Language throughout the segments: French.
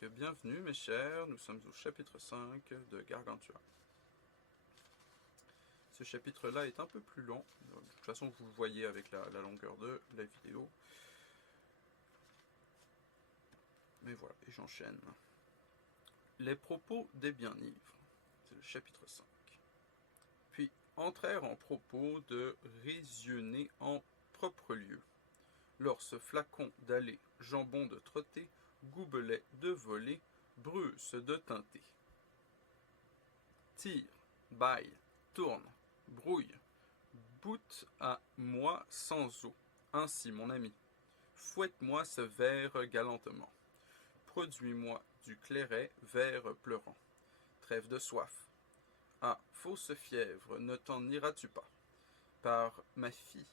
Donc, bienvenue mes chers, nous sommes au chapitre 5 de Gargantua. Ce chapitre-là est un peu plus long, de toute façon vous le voyez avec la longueur de la vidéo. Mais voilà, et j'enchaîne. Les propos des bien-ivres, c'est le chapitre 5. Puis entrèrent en propos de résionner en propre lieu. Lors ce flacon d'aller, jambon de trotter, gobelet de voler, Bruce de teinter. Tire, baille, tourne, brouille, boute à moi sans eau. Ainsi, mon ami, fouette-moi ce verre galantement. Produis-moi du clairet, verre pleurant. Trêve de soif. Ah, fausse fièvre, ne t'en iras-tu pas? Par ma fille,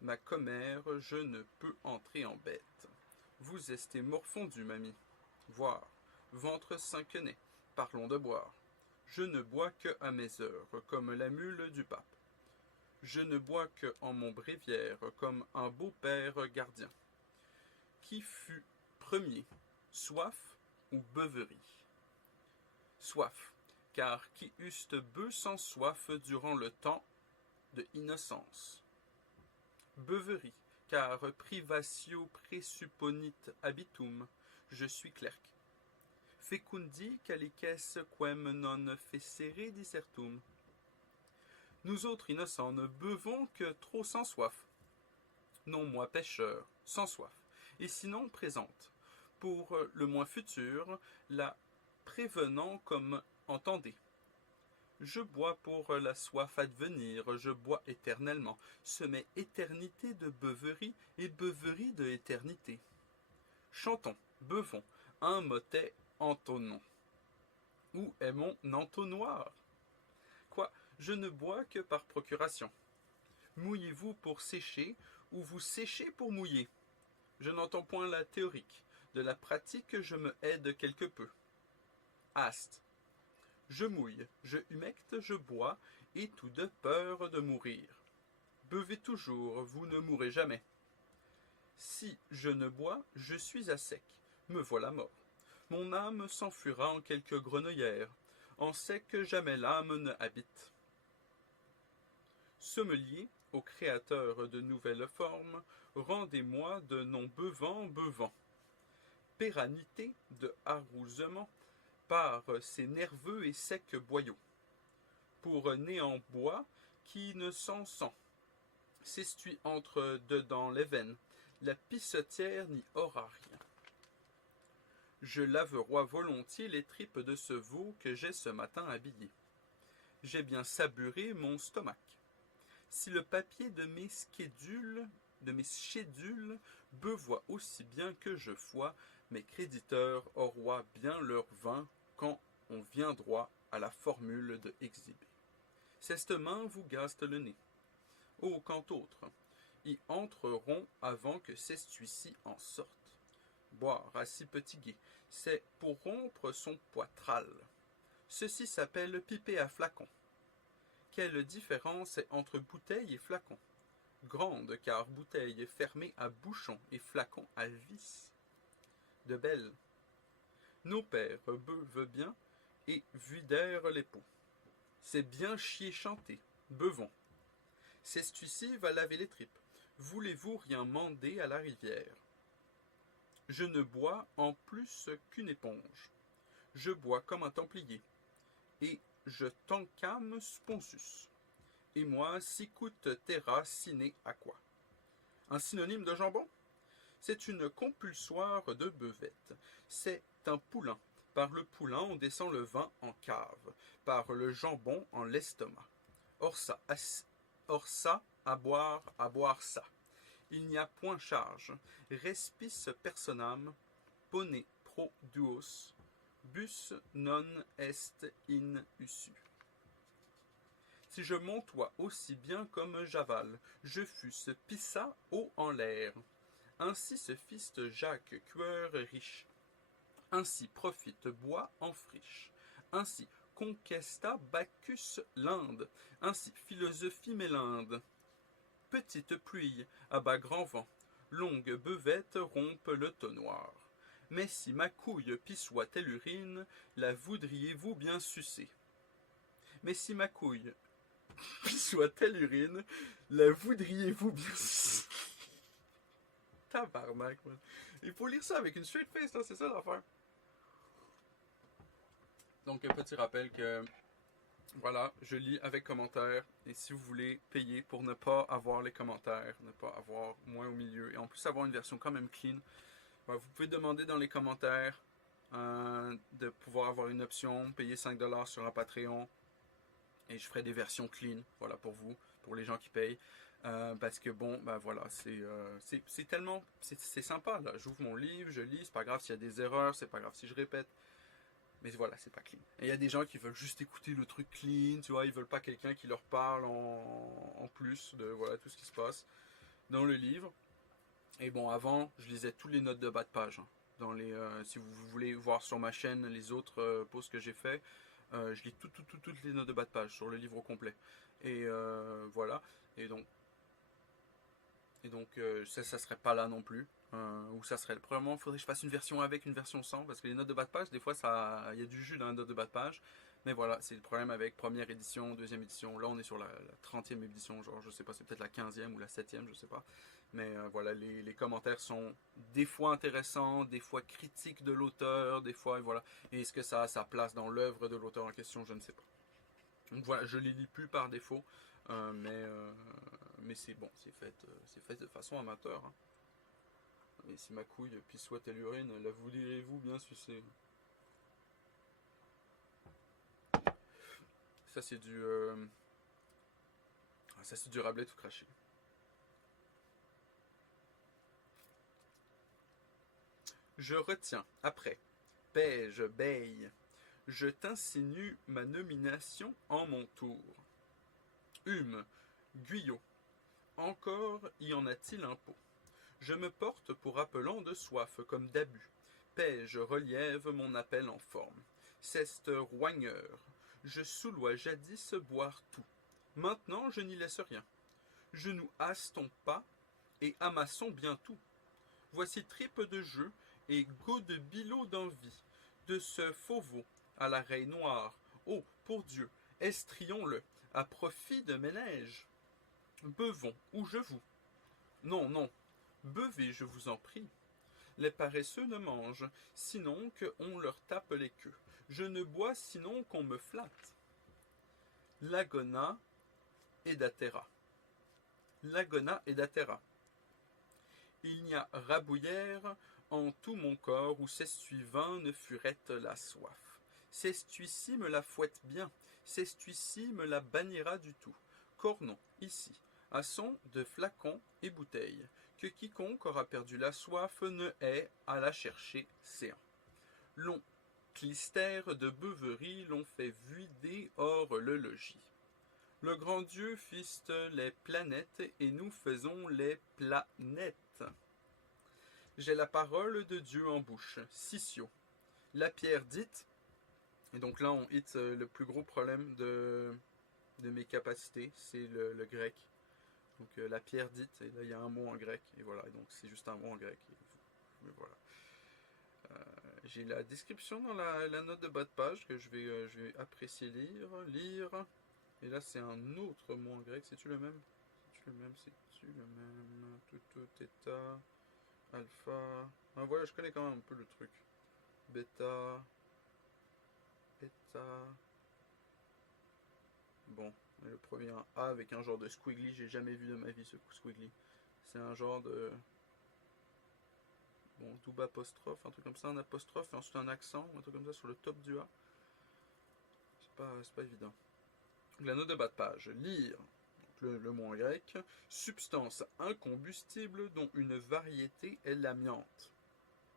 ma commère, je ne peux entrer en bête. Vous estez morfondu, mamie. Voir, ventre cinquenet, parlons de boire. Je ne bois que à mes heures, comme la mule du pape. Je ne bois que en mon bréviaire, comme un beau-père gardien. Qui fut premier, soif ou beuverie? Soif, car qui eussent beu sans soif durant le temps de innocence. Beuverie, car privatio presupponit habitum, je suis clerc. Fecundi calices quem non fecere dissertum. Nous autres innocents ne buvons que trop sans soif. Non, moi pêcheur, sans soif, et sinon présente, pour le moins futur, la prévenant comme entendez. Je bois pour la soif advenir, je bois éternellement, ce m'est éternité de beuverie et beuverie de éternité. Chantons, buvons, un motet entonnons. Où est mon entonnoir? Quoi, je ne bois que par procuration. Mouillez-vous pour sécher, ou vous séchez pour mouiller? Je n'entends point la théorique, de la pratique je me aide quelque peu. Haste. Je mouille, je humecte, je bois, et tout de peur de mourir. Buvez toujours, vous ne mourrez jamais. Si je ne bois, je suis à sec, me voilà mort. Mon âme s'enfuira en quelque grenouillère, en sec jamais l'âme ne habite. Sommelier, au créateur de nouvelles formes, rendez-moi de noms bevants bevants. Pérannité de arrousement par ces nerveux et secs boyaux. Pour néant bois qui ne s'en sent, s'estuie entre dedans les veines, la pissotière n'y aura rien. Je laverois volontiers les tripes de ce veau que j'ai ce matin habillé. J'ai bien saburé mon stomac. Si le papier de mes chédules bevoit aussi bien que je foie, mes créditeurs auront bien leur vin quand on vient droit à la formule de exhiber. Cette main vous gaste le nez. Oh, quant autres, y entreront avant que cestuici en sorte. Boire à si petit guet, c'est pour rompre son poitral. Ceci s'appelle piper à flacon. Quelle différence est entre bouteille et flacon? Grande, car bouteille est fermée à bouchon et flacon à vis. De belle. Nos pères beuvent bien et vidèrent les pots. C'est bien chier chanter. Buvons. Cestuici va laver les tripes. Voulez-vous rien mander à la rivière? Je ne bois en plus qu'une éponge. Je bois comme un templier. Et je t'encame sponsus. Et moi, sicut terra sine aqua. Un synonyme de jambon? C'est une compulsoire de bevette. C'est un poulain. Par le poulain, on descend le vin en cave. Par le jambon, en l'estomac. Or ça, à boire ça. Il n'y a point charge. Respice personam, pone pro duos, bus non est in ussu. Si je montois aussi bien comme j'avale, je fusse pissa haut en l'air. Ainsi se fiste Jacques cueur riche. Ainsi profite bois en friche. Ainsi conquesta Bacchus l'Inde. Ainsi philosophie Mélinde. Petite pluie, abat grand vent. Longue bevette rompe le tonnoir. Mais si ma couille pissoit telle urine, la voudriez-vous bien sucer? Mais si ma couille pissoit telle urine, la voudriez-vous bien sucer? Tabarnak, man. Il faut lire ça avec une straight face, là, c'est ça l'affaire. Donc, un petit rappel que, voilà, je lis avec commentaires. Et si vous voulez payer pour ne pas avoir les commentaires, ne pas avoir moins au milieu, et en plus avoir une version quand même clean, vous pouvez demander dans les commentaires de pouvoir avoir une option, payer 5$ sur un Patreon, et je ferai des versions clean, voilà, pour vous, pour les gens qui payent. Parce que bon, ben voilà, c'est tellement, c'est sympa, là. J'ouvre mon livre, je lis, c'est pas grave s'il y a des erreurs, c'est pas grave si je répète. Mais voilà, c'est pas clean. Et il y a des gens qui veulent juste écouter le truc clean, tu vois, ils veulent pas quelqu'un qui leur parle en plus de voilà tout ce qui se passe dans le livre. Et bon, avant, je lisais toutes les notes de bas de page. Hein. Si vous voulez voir sur ma chaîne les autres posts que j'ai fait, je lis toutes les notes de bas de page sur le livre au complet. Et voilà. Et donc ça serait pas là non plus. Ou ça serait probablement, il faudrait que je fasse une version avec, une version sans, parce que les notes de bas de page, des fois, il y a du jus dans les notes de bas de page. Mais voilà, c'est le problème avec première édition, deuxième édition. Là, on est sur la 30e édition, genre, je sais pas, c'est peut-être la 15e ou la 7e, je sais pas. Mais voilà, les commentaires sont des fois intéressants, des fois critiques de l'auteur, des fois, et voilà. Et est-ce que ça a sa place dans l'œuvre de l'auteur en question, je ne sais pas. Donc voilà, je les lis plus par défaut, mais c'est bon, c'est fait de façon amateur. Hein. Et si ma couille pissoit telle urine, la voudriez-vous bien sucer? Ça c'est du Rabelais tout craché. Je retiens, après, paie-je, baille, je t'insinue ma nomination en mon tour. Hume, Guyot, encore y en a-t-il un pot? Je me porte pour appelant de soif comme d'abus. Paie-je reliève mon appel en forme. Ceste roigneur, je soulois jadis boire tout. Maintenant je n'y laisse rien. Je nous hastons pas et amassons bien tout. Voici tripe de jeu et go de bilot d'envie. De ce fauveau à la raie noire. Oh, pour Dieu, estrions-le, à profit de ménage. Bevons, ou je vous. Non, non, buvez, je vous en prie. Les paresseux ne mangent, sinon qu'on leur tape les queues. Je ne bois sinon qu'on me flatte. Lagona et d'Atera. Lagona et d'Atera. Il n'y a rabouillère en tout mon corps où s'estuivant ne furette la soif. Cestuici me la fouette bien, cestuici me la bannira du tout. Cornon, ici, à son de flacons et bouteilles, que quiconque aura perdu la soif ne ait à la chercher séant. Long clistère de beuverie l'on fait vider hors le logis. Le grand Dieu fiste les planètes et nous faisons les planètes. J'ai la parole de Dieu en bouche. Sitio. La pierre dite. Et donc là, on hit le plus gros problème de mes capacités, c'est le grec. Donc la pierre dite, et là il y a un mot en grec, et voilà, et donc c'est juste un mot en grec. Et voilà. J'ai la description dans la note de bas de page que je vais apprécier lire. Et là c'est un autre mot en grec, c'est-tu le même? C'est-tu le même? Tout, θ, alpha. Ah, voilà, je connais quand même un peu le truc. Bêta. Bêta. Bon, le premier un A avec un genre de squiggly, j'ai jamais vu de ma vie ce squiggly. C'est un genre de. Bon, double apostrophe, un truc comme ça, un apostrophe et ensuite un accent, un truc comme ça sur le top du A. C'est pas évident. La note de bas de page. Lire. Le mot en grec. Substance incombustible dont une variété est l'amiante.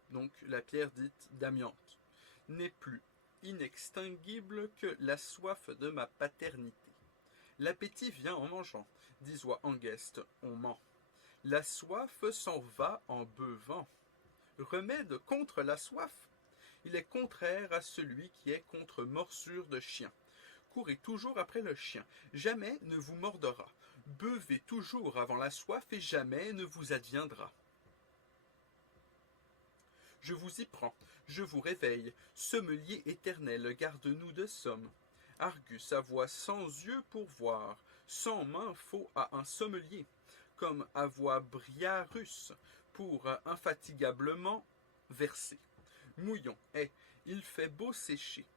Donc la pierre dite d'amiante. N'est plus inextinguible que la soif de ma paternité. L'appétit vient en mangeant, dis-moi en guest, on ment. La soif s'en va en buvant. Remède contre la soif, il est contraire à celui qui est contre morsure de chien. Courez toujours après le chien, jamais ne vous mordra. Buvez toujours avant la soif et jamais ne vous adviendra. Je vous y prends, je vous réveille, sommelier éternel, garde-nous de somme. Argus a voix sans yeux pour voir, sans main faut à un sommelier, comme à voix Briarus pour infatigablement verser. Mouillon est, il fait beau sécher,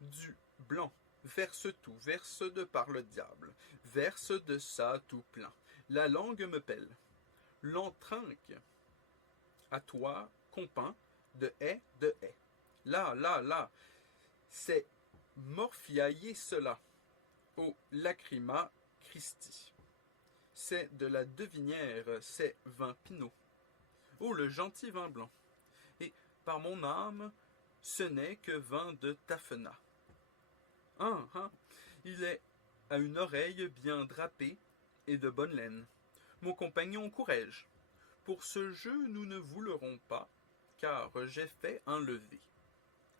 du blanc, verse tout, verse de par le diable, verse de ça tout plein. La langue me pèle, l'entrinque, à toi, compin, de haie, Là, là, là, c'est morphiailler cela, au lacryma Christi. C'est de la devinière, c'est vin pinot. Oh, le gentil vin blanc. Et par mon âme, ce n'est que vin de taffena. Il est à une oreille bien drapée et de bonne laine. Mon compagnon, courage. Pour ce jeu, nous ne vous l'aurons pas, car j'ai fait un lever.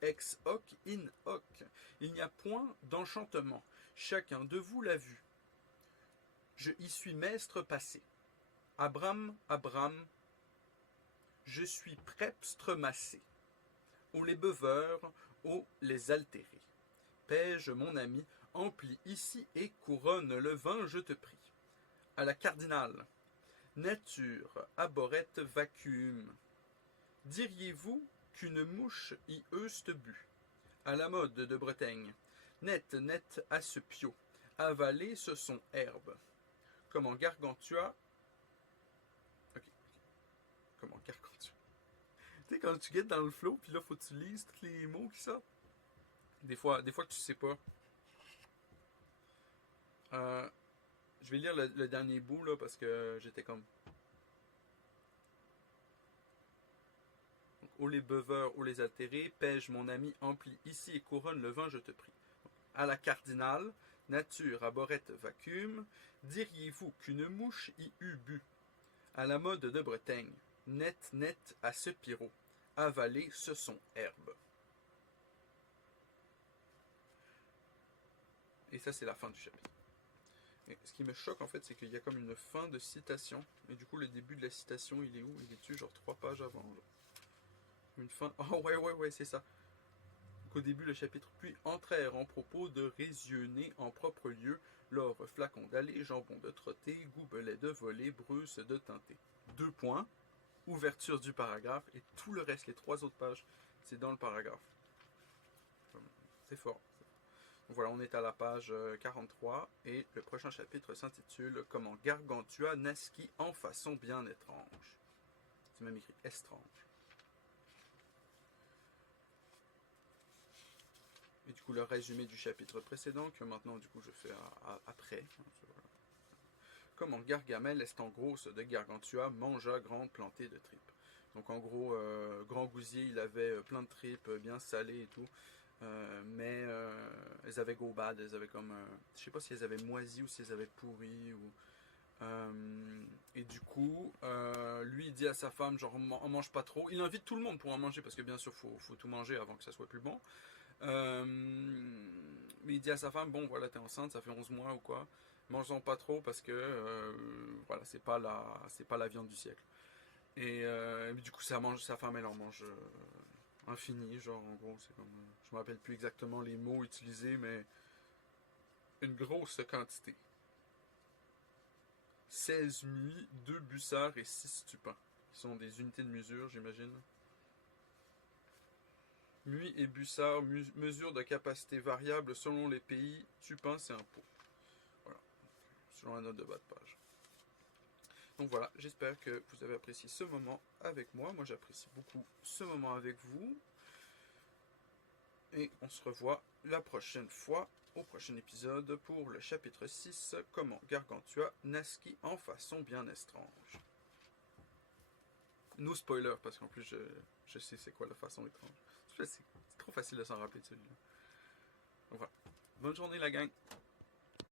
Ex hoc in hoc. Il n'y a point d'enchantement. Chacun de vous l'a vu. Je y suis maître passé. Abram, je suis prepstre massé. Ô les beuveurs, ô les altérés. Paige, mon ami, emplis ici et couronne le vin, je te prie. À la cardinale. Nature, aborrette vacuum. Diriez-vous qu'une mouche y euste bu? À la mode de Bretagne. Net, net à ce piot. Avaler ce sont herbes. Comme en Gargantua. Ok. Comme en Gargantua. Tu sais, quand tu guettes dans le flow, puis là, faut que tu lises tous les mots qui sortent. Des fois que tu sais pas. Je vais lire le dernier bout, là, parce que j'étais comme... Ô les beuveurs, ô les altérés, pêche mon ami, emplis ici et couronne le vin, je te prie. À la cardinale, nature, aborrette, vacuum, diriez-vous qu'une mouche y eût bu? À la mode de Bretagne, net, net à ce pyro, avaler ce sont herbes. Et ça, c'est la fin du chapitre. Et ce qui me choque, en fait, c'est qu'il y a comme une fin de citation. Et du coup, le début de la citation, il est où? Il est dessus, genre 3 pages avant. Là. Une fin... Oh, ouais, c'est ça. Donc, au début, le chapitre. Puis entrèrent en propos de résionner en propre lieu l'or flacon d'aller, jambon de trotter, gobelet de voler, bruce de teinter. 2 points. Ouverture du paragraphe. Et tout le reste, les 3 autres pages, c'est dans le paragraphe. C'est fort. Donc voilà, on est à la page 43 et le prochain chapitre s'intitule Comment Gargantua naquit en façon bien étrange. C'est même écrit estrange. Et du coup, le résumé du chapitre précédent que maintenant, du coup, je fais après. Comment Gargamel, est en grosse de Gargantua, mangea grande plantée de tripes. Donc en gros, Grand Gousier, il avait plein de tripes bien salées et tout. Mais elles avaient go bad, elles avaient comme je sais pas si elles avaient moisi ou si elles avaient pourri ou et du coup lui il dit à sa femme genre on mange pas trop, il invite tout le monde pour en manger parce que bien sûr faut tout manger avant que ça soit plus bon, mais il dit à sa femme bon voilà t'es enceinte, ça fait 11 mois ou quoi, mange-en pas trop parce que voilà c'est pas la viande du siècle et du coup sa femme elle en mange infini, genre en gros c'est comme je me rappelle plus exactement les mots utilisés mais une grosse quantité. 16 muis, 2 bussards et 6 stupins qui sont des unités de mesure j'imagine. Muis et bussards, mesure de capacité variable selon les pays, tupin c'est un pot. Voilà, selon la note de bas de page. Donc voilà, j'espère que vous avez apprécié ce moment avec moi. Moi j'apprécie beaucoup ce moment avec vous. Et on se revoit la prochaine fois, au prochain épisode, pour le chapitre 6, Comment Gargantua naquit en façon bien étrange. No spoiler, parce qu'en plus je sais c'est quoi la façon étrange. C'est trop facile de s'en rappeler de celui-là. Donc voilà. Bonne journée la gang!